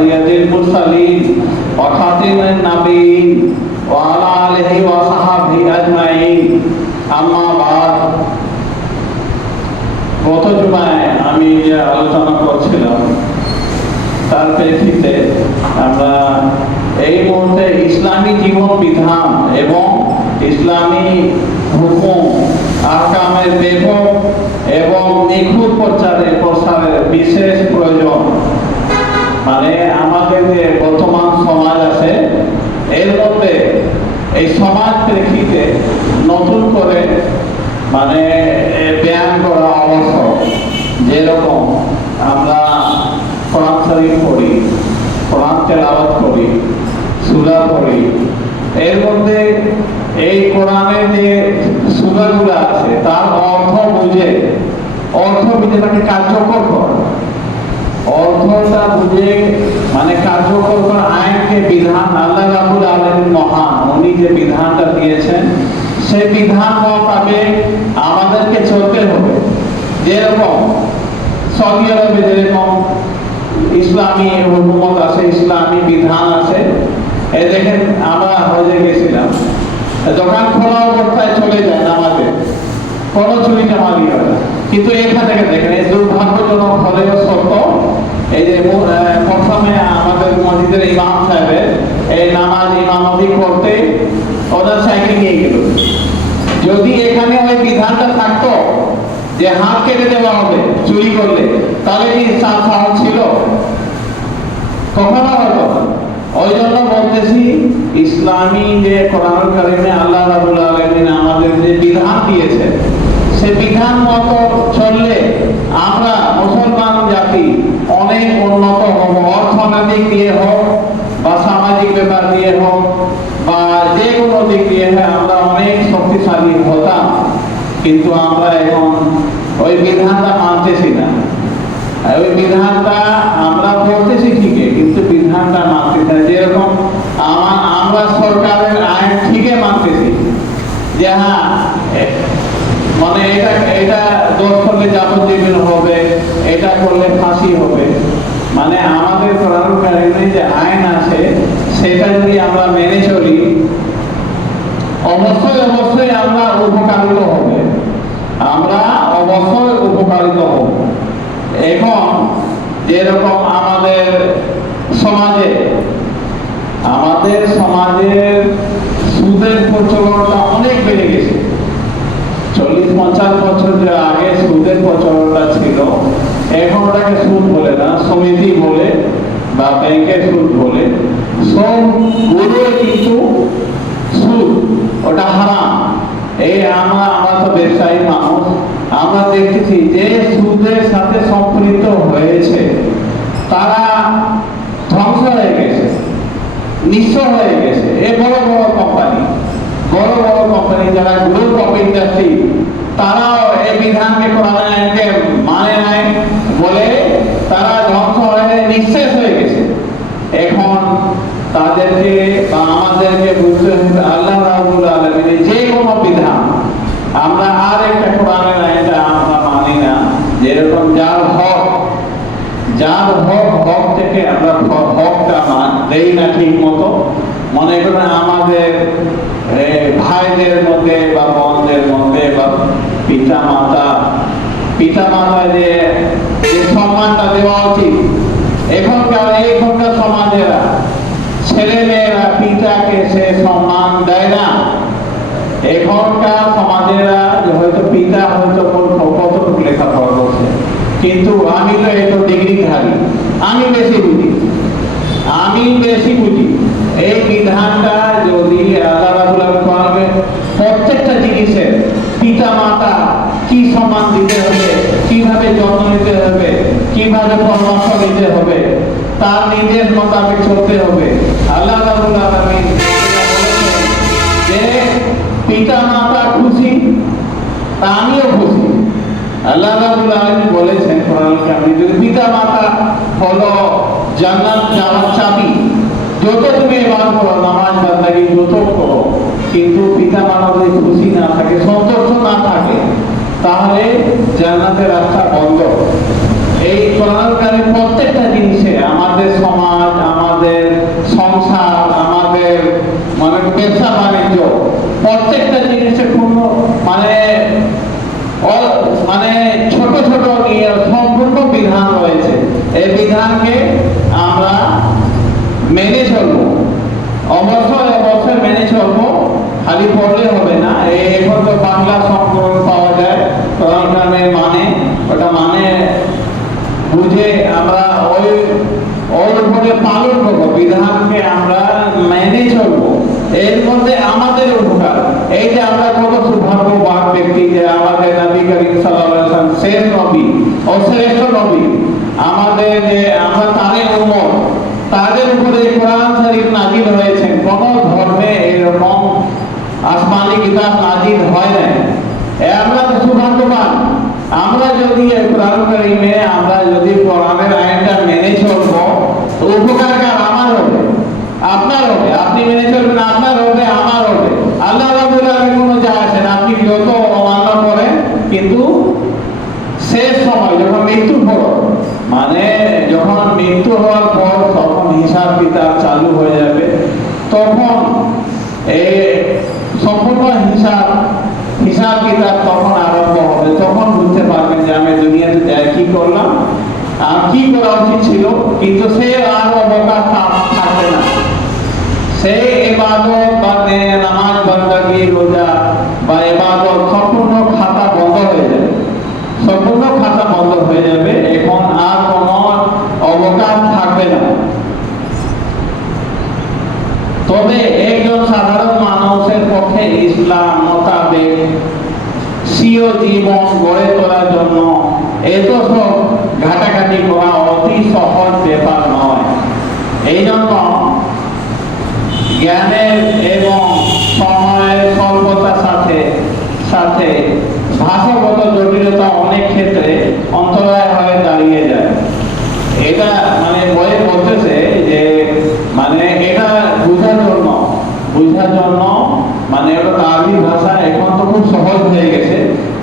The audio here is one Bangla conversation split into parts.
সাইয়্যিদুল মুরসালিন ওয়া খাতিমুন নাবিয়্যিন ওয়া আলা আলিহি ওয়া সাহবিহি আজমাইন। আম্মা বাদ। গত জুমায় আমি যে আলোচনা করছিলাম তার প্রেক্ষিতে আমরা এই মুহূর্তে ইসলামী জীবন বিধান এবং ইসলামী হুকুম আহকামের ব্যাপক এবং নিখুঁত প্রসারের বিশেষ প্রয়োজন। মানে আমাদের যে বর্তমান সমাজ আছে এর মধ্যে এই সমাজ প্রেক্ষিতে নতুন করে মানে বয়ান করা আবশ্যক। যেরকম আমরা কোরআন শরীফ পড়ি, কোরআন তেলাওয়াত করি, সূরা পড়ি, এর মধ্যে এই কোরআনের যে সূরাগুলো আছে তার অর্থ বুঝে তাকে কার্যকর করা, অর্থটা বুঝে মানে কার্যকর করা। আইনকে বিধান আল্লাহ রাব্বুল আলামিন মহান, উনি যে বিধানটা দিয়েছেন সেই বিধান মোতাবেক আমাদেরকে চলতে হবে। যেরকম সৌদি আরবে যেরকম ইসলামী হুকুমত আছে, ইসলামী বিধান আছে। এই দেখেন আমরা হজে গেছিলাম, দোকান খোলা অবস্থায় চলে যায় নামাজে, কোনো চুরি চামারি হয় না। কিন্তু এখানে দেখেন এই দুর্ভাগ্যজনক হলেও সত্য, এই যে প্রথমে আমাদের মসজিদের ইমাম সাহেবের এই নামাজ ইমামতি করতে ওদের সাইকেল নিয়ে গেল। যদি এখানে ওই বিধানটা থাকতো যে হাত কেটে দেওয়া হবে চুরি করলে, তাহলে কি সাহস ছিল? কখনো হতো। ওই জন্য বলতেছি ইসলামী যে কোরআন কারিমে আল্লাহ রাব্বুল আলামিন আমাদের যে বিধান দিয়েছে সেই বিধান মতো চললে আমরা মুসলমান জাতি অনেক উন্নত হব। অর্থনৈতিক দিয়ে হোক বা সামাজিক ব্যাপার দিয়ে হোক বা যে কোনো দিক দিয়ে আমরা অনেক শক্তিশালী হতাম। কিন্তু আমরা এখন ওই বিধানটা মানতেছি না। ওই বিধানটা আমরা বলতেছি ঠিকই, কিন্তু বিধানটা মানতেছি না। যেরকম আমরা সরকারের আইন ঠিকই মানতেছি যে হ্যাঁ মানে এটা দোষ করলে যাবজ্জীবন হবে, এটা করলে ফাঁসি হবে। মানে আমাদের কোরআন কারিমে যে আইন আছে সেটা যদি আমরা মেনে চলি অবশ্যই আমরা উপকারিত হবে, আমরা অবশ্যই উপকারিত হব। এখন যেরকম আমাদের সমাজের সুদের প্রচলনটা অনেক বেড়ে গেছে। 40-50 বছর যে আগে সুদের প্রচলনটা ছিল, এখন ওটাকে সুদ বলে না, সমিতি বলে বা ব্যাংকের সুদ বলে। সবগুলো কিন্তু সুদ, ওটা হারাম। এই আমরা তো ব্যবসায়ী মানুষ, আমরা দেখতেছি যে সুদের সাথে সম্পৃক্ত হয়েছে তারা ধ্বংস হয়ে গেছে, নিঃস্ব হয়ে গেছে। এই বড় বড় কোম্পানি যারা গ্রুপ অফ ইন্ডাস্ট্রি, তারাও এই বিধানকে কোরআনকে মানে নাই বলে তারা ধ্বংস হয়ে নিঃশেষ হয়ে গেছে। এখন তাদেরকে বা আমাদেরকে বুঝতে হবে আল্লাহ রাব্বুল আলামিনের যে কোনো বিধান আমরা আর একটা কোরআনের আয়াতটা আমরা মানি না। যেরকম যার হক থেকে আমরা হকটা দেই না ঠিক মতো। মনে করেন আমাদের ভাইদের মধ্যে বা বোনদের মধ্যে বা পিতা মাতা যে সম্মানটা দেওয়া উচিত, এখনকার সমাজেরা ছেলে মেয়েরা পিতাকে সে সম্মান দেয় না। এখনকার সমাজেরা হয়তো পিতা হয়তো কতটুকু লেখাপড়া করছে, কিন্তু আমি তো একটু ডিগ্রিধারী, আমি বেশি বুঝি। এই বিধানটা যদি আল্লাহ রাব্বুল আলামিন প্রত্যেকটা জিনিসের পিতা মাতা কি সম্মান দিতে হবে, কিভাবে যত্ন নিতে হবে, কিভাবে পরামর্শ দিতে হবে, তার নিজের মোতাবেক চলতে হবে। আল্লাহ রাব্বুল আলামিন যে পিতা মাতা খুশি তা আমিও খুশি। আল্লাহ রাব্বুল আলামিন বলেছেন কোরআন কারিমে, যদি পিতা মাতা হলো জান্নাত যাওয়ার চাবি, যত তুমি ইবাদত করো, নামাজ বান্দাগি যত করো, কিন্তু পিতা মাতা যদি খুশি না থাকে, সন্তুষ্ট না থাকে, তাহলে জান্নাতের রাস্তা বন্ধ। এই কোরআন কারিমের প্রত্যেকটা জিনিসে আমাদের আমাদের সমাজ, আমাদের সংসার, আমাদের মানে ব্যবসা বাণিজ্য, প্রত্যেকটা জিনিসের পূর্ণ মানে মানে ছোট ছোট সম্পূর্ণ বিধান রয়েছে। এই বিধানকে আমরা মেনে চলবো, অবশ্যই অবশ্যই মেনে চলবো। খালি পড়লে হবে না। এখন তো বাংলা সংস্করণ পাওয়া যায়, কোরআনের মানে ওটা মানে বুঝে আমরা ওর উপরে পালন করবো, বিধানকে আমরা মেনে চলবো। এর মধ্যে আমাদের উপকার, এই যে আমরা কত সৌভাগ্যবান ব্যক্তি যে আমাদের নবী করিম সাল্লাল্লাহু আলাইহি ওয়াসাল্লাম শেষ নবী ও শ্রেষ্ঠ নবী, আমাদের যে আমরা তাদের উম্মত, তাদের উপরে কোরআন শরীফ নাজিল হয়েছে। কোন ধর্মে এরকম আসমানি কিতাব নাজিল হয় না। আমরা তো সৌভাগ্যবান। আমরা যদি কোরআন কারীমে আমরা যদি কোরআনের আইনটা মেনে চলবো, তো উপকার কার? আমার হবে, আপনার হবে। আপনি মেনে চলবেন, আপনার হবে, আমার হবে। আল্লাহ রাব্বুল আলামিন কোনো যায় আসে না, আপনি যত অমান্য করেন। কিন্তু শেষ সময় যখন মৃত্যু পর, মানে যখন মৃত্যু হওয়ার পর তখন হিসাব কিতাব চালু হয়ে যাবে। তখন এই সম্পূর্ণ হিসাব কিতাব তখন আরম্ভ হবে। তখন বুঝতে পারবেন যে আমি দুনিয়াতে কি করলাম আর কি করা উচিত ছিল। কিন্তু সে আর অবকাশ থাকবে না। সেই ইবাদত বা নামাজ, বন্দেগী, রোজা বা ইবাদত সম্পূর্ণ খাতা বন্ধ হয়ে যাবে, সম্পূর্ণ খাতা বন্ধ হয়ে যাবে। এখন আর কোনো অবকাশ থাকবে না। তবে একজন সাধারণ মানুষের পক্ষে ইসলাম মোতাবেক স্বীয় জীবন গড়ে তোলার জন্য এত সব ঘাটাঘাটি করা অতি সহজ ব্যাপার নয়। এই জন্য জ্ঞানের এবং সময়ের স্বল্পতার সাথে সাথে ভাষাগত জটিলতা অনেক ক্ষেত্রে অন্তরায় হয়ে দাঁড়িয়ে যায়। এটা মানে বইয়ে বলতেছে যে মানে এটা বোঝার জন্য মানে ওটা আরবি ভাষা এখন তো খুব সহজ হয়ে গেছে।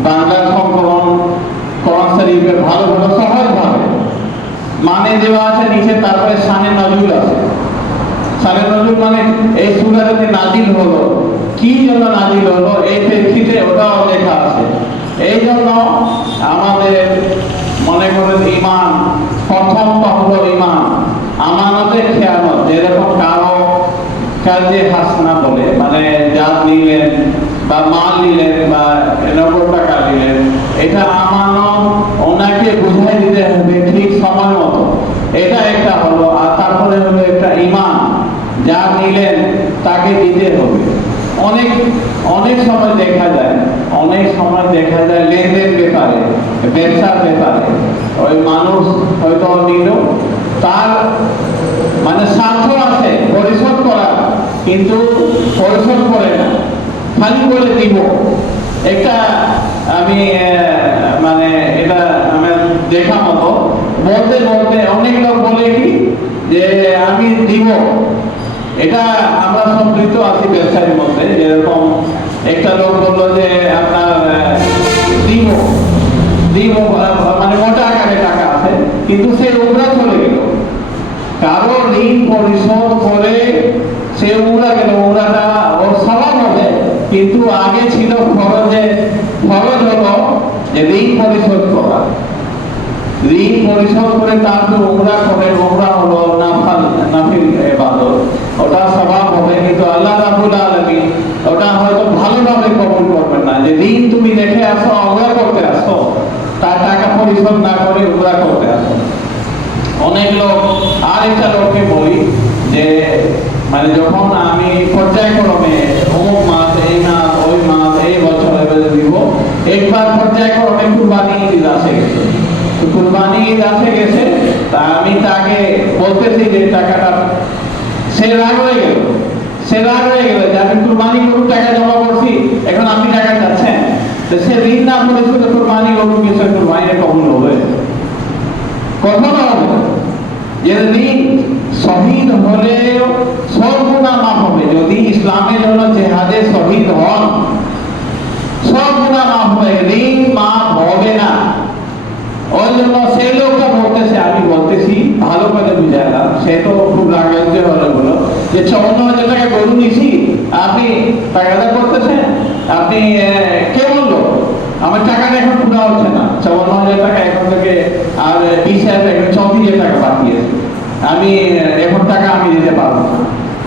বাংলা সংকলন কোরআন শরীফে ভালো ভালো সহজ ভাবে মানে দেওয়া আছে নিচে, তারপরে শানে নজরুল আছে। শানে নজরুল মানে এই সূরাতে নাজিল হলো, কি জন্য নাজিল হলো এই প্রেক্ষিতে ওটাও লেখা আছে। এই জন্য আমাদের মনে করেন ঈমান, প্রথমটা হলো ঈমান, আমানতের খেয়ানত। যেরকম কারো কাজে হাসনা বলে, মানে যা নিলেন বা মাল নিলেন বা 90 টাকা নিলেন, এটা আমানত, ওনাকে বুঝাই দিতে হবে ঠিক সময় মতো। এটা একটা হলো। আর তারপরে হলো একটা ঈমান, যা নিলেন তাকে দিতে হবে। অনেক সময় দেখা যায় লেনদেন ব্যাপারে, ব্যবসার ব্যাপারে ওই মানুষ হয়তো নিল, তার মানে স্বার্থ আছে পরিশোধ করা, কিন্তু পরিশোধ করে না, খালি বলে দিব। একটা আমি মানে এটা আমার দেখা মতো বলতে অনেক লোক বলে কি যে আমি দিব। এটা আমরা সম্পৃক্ত আছি ব্যবসায়ের মধ্যে। যেরকম একটা লোক বললো যে আপনার দিব মানে মোটা আকারে টাকা আছে, কিন্তু সে উমরা চলে গেল। কারো ঋণ পরিশোধ করে সে উমরা গেল, উমরাটা ওর সওয়াব হবে, কিন্তু আগে ছিল ফরজ হলো যে ঋণ পরিশোধ করা। ঋণ পরিশোধ করে তারপর উমরা করে, উমরা হলো নাফিল ইবাদত, ওটা সওয়াব হবে। কিন্তু আল্লাহ রাব্বুল আলামিন ওটা হয়তো ভালোভাবে কবুল করবেন না। যে ঋণ তুমি রেখে আসো, উমরা করতে আসো, তার টাকা পরিশোধ না করে উমরা করতে আসো। অনেক লোক, আর একটা লোককে বলি যে মানে যখন আমি পর্যায়ক্রমে অমুক মাস, এই মাস, ওই মাস, এই বছর এবারে দিব, একবার পর্যায়ক্রমে কুরবানি ঈদ আসে গেছে। তো কুরবানি ঈদ আসে গেছে, তা আমি তাকে বলতেছি যে টাকাটা, সে রাগ হয়ে গেল যে আমি কুরবানি গরুর টাকা জমা করছি, এখন আপনি টাকা চাচ্ছেন। তো সে ঋণ না পরিশোধ কুরবানি গরুর কিছু কুরবানি কবুল হবে? কখনো হবে না। যে ঋণ শহীদ হলেও সব গুনাহ মাফ হবে। যদি ইসলামের জন্য জিহাদে শহীদ হন, সব গুনাহ মাফ হবে, ঋণ মাফ হবে না। ওই জন্য সেই লোকটা বলতেছে, আমি বলতেছি ভালো করে বুঝাইলাম সে তো খুব রাগান্বিত হলে বলো যে 54,000 টাকা গরু নিছি, আপনি টাকাটা করতেছেন, আপনি কে বললো আমার টাকাটা এখন পুরা হচ্ছে না? 54,000 টাকা এখন থেকে আর 20,000 এখন 34,000 টাকা বাকি আছে, আমি এখন টাকা আমি দিতে পারবো না।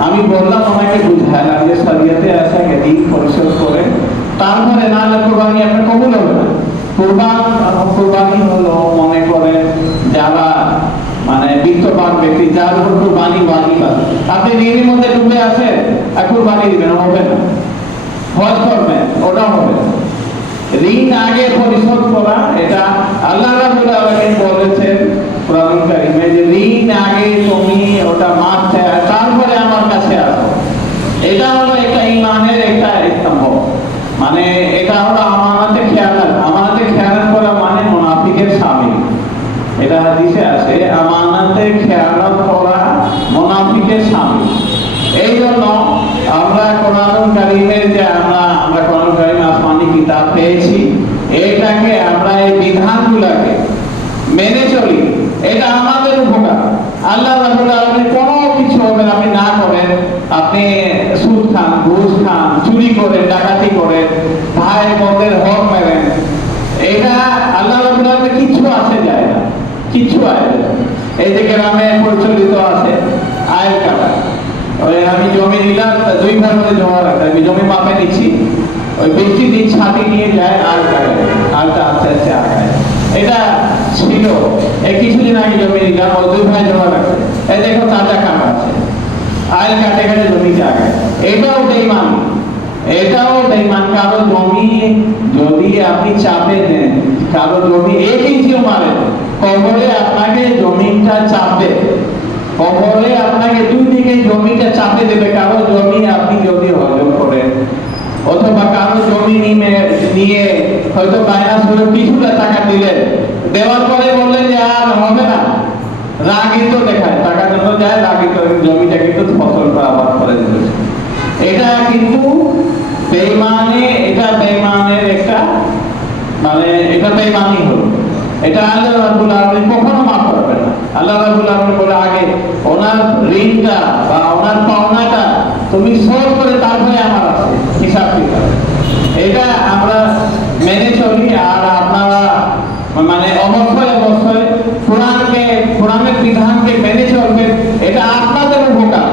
আমি বললাম ওনাকে বুঝাইলাম যে শরিয়তে আছে আগে দিন পরিশোধ করে তারপরে না হলে কোরবানি আপনার কবুল হবে না। কোরবানি হলো মনে করেন যারা মানে বিত্তবান ব্যক্তি, যার উপর কোরবানি ওয়াজিব আছে, আপনি ঋণের মধ্যে ডুবে আছেন আর কোরবানি দিবেন, হবে না। হজ করবেন, ওটা হবে না। ঋণ আগে পরিশোধ করা, এটা আল্লাহ রাব্বুল আলামিন বলেছেন কোরআন কারীমে যে ঋণ আগে তুমি ওটা মারতে তারপরে আমার কাছে আসো। এটা হলো একটা ঈমানের একটা স্তম্ভ, মানে এটা হলো আমানতে খেয়ানত। আমানতে খেয়ানত করা মানে মুনাফিকের শামিল, এটা হাদিসে আছে আমানতে খেয়ানত করা মুনাফিকের শামিল। এই জন্য আমরা কোরআন কারীমের যে আমরা কোরআন কারীম আসমানি কিতাব পেয়েছি, এটাকে আমরা এই বিধানগুলোকে মেনে চলি, এটা আমাদের উপকার। আল্লাহ রাব্বুল আলামিন কোনো কিছু হবে আপনি না করেন, আপনি সুদ খান, ঘুষ খান, চুরি করেন, ডাকাতি করেন, ভাই বোনদের হক মেরেন, এটা আল্লাহ রাব্বুল আলামিন কিছু আসে যায় না, কিছু আসে না। এই যে গ্রামে প্রচলিত আছে আয়ের কাটা, ওই আমি জমি নিলাম 2 ভাইয়ের মধ্যে জমা রাখতে, আমি জমি মাপে নিচ্ছি, ওই বেশি দিন ছাতি নিয়ে যায় আর কাটে, আরটা আস্তে আস্তে আগায়। এটা ছিল এই কিছুদিন আগে জমি নিলাম, ওই 2 ভাই জমা রাখছে, এই দেখো তাজা কাটা আছে, আয়ের কাটে কাটে জমিতে আগায়। এটাও বেঈমান, এটাও বেঈমান। কারো জমি যদি আপনি চাপে দেন, কারো জমি এক ইঞ্চিও মারেন, কবরে আপনাকে জমিটা চাপে, কবরে আপনাকে 2 দিকে জমিটা চাপে দেবে। কারো জমি আপনি যদি হজম করেন, অথবা কারো জমি নিয়ে হয়তো মাইনাস করে কিছুটা টাকা দিলেন, দেওয়ার পরে বললেন যে আর হবে না, রাগিত দেখায়, টাকা জন্য যায় রাগিত, জমিটা কিন্তু ফসল আবাদ করে দিয়েছে। এটা কিন্তু বেঈমানে, এটা বেঈমানের একটা মানে এটা বেঈমানি হলো। এটা আল্লাহ রাব্বুল আলামিন কখনো মাফ করবেন না। আল্লাহ রাব্বুল আলামিন বলে আগে ওনার ঋণটা বা ওনার পাওনাটা তুমি শোধ করে তারপরে আমার আছে হিসাব কিতাব। এটা আমরা মেনে চলি। আর আপনারা মানে অবশ্যই অবশ্যই কোরআনের বিধানকে মেনে চলবেন, এটা আপনাদের উপকার,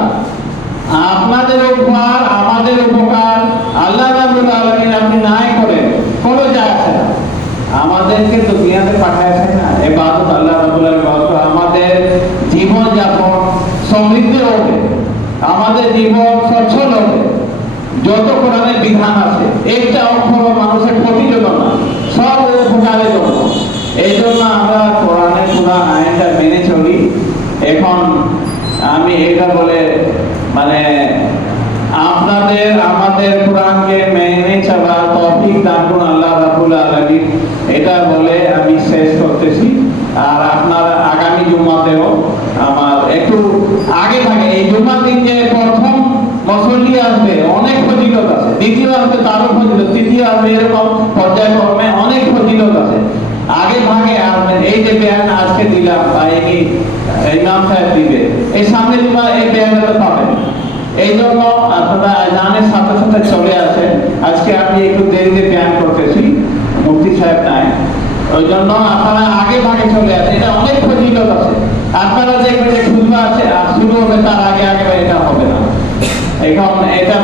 আপনাদের উপকার, আমাদের উপকার। আল্লাহ রাব্বুল আলামিন আপনি নাই করেন কোনো যায় আসে না, আমাদেরকে তো দুনিয়াতে পাঠাইছেন না ইবাদত, আল্লাহ রাব্বুল আলামিন ইবাদত, আমাদের জীবন যাপন সমৃদ্ধ হবে, আমাদের জীবন সচ্ছল হবে। যত কোরআনের বিধান আছে একটা অক্ষর মানুষের ক্ষতির জন্য না, সব উপকারের জন্য। এই জন্য আমরা কোরআনের পুরো আইনটা মেনে চলি। এখন আমি এটা বলে মানে আপনাদের আমাদের কোরআনকে মেনে চলার তৌফিক দান করুন আল্লাহ রাব্বুল আলামিন, এটা বলে আমি শেষ করতেছি। আর আপনারা আগামী জুমাতেও আমার একটু আগে ভাগে, এই জুমার দিন যে প্রথম মুসল্লি আসবে অনেক ফজিলত আছে, দ্বিতীয় আসবে তারও ফজিলত, তৃতীয় আসবে, এরকম পর্যায়ক্রমে অনেক ফজিলত আছে। আগে ভাগে আসবেন। এই যে বয়ান আজকে দিলাম বা এই ইমাম সাহেব দিবে, এই সামনে জুমা এই বয়ানটা পাবেন। এই জন্য আপনারা আজানের সাথে সাথে চলে আসেন। আজকে আমি একটু দেরিতে বয়ান করতেছি, মুফতি সাহেব নাই, ওই জন্য আপনারা আগে ভাগে চলে আসেন। এটা অনেক ফজিলত আছে। আপনারা দেখবেন যে খুতবা আছে আর শুরু হবে তার আগে আগে এটা হবে না। এখন এটা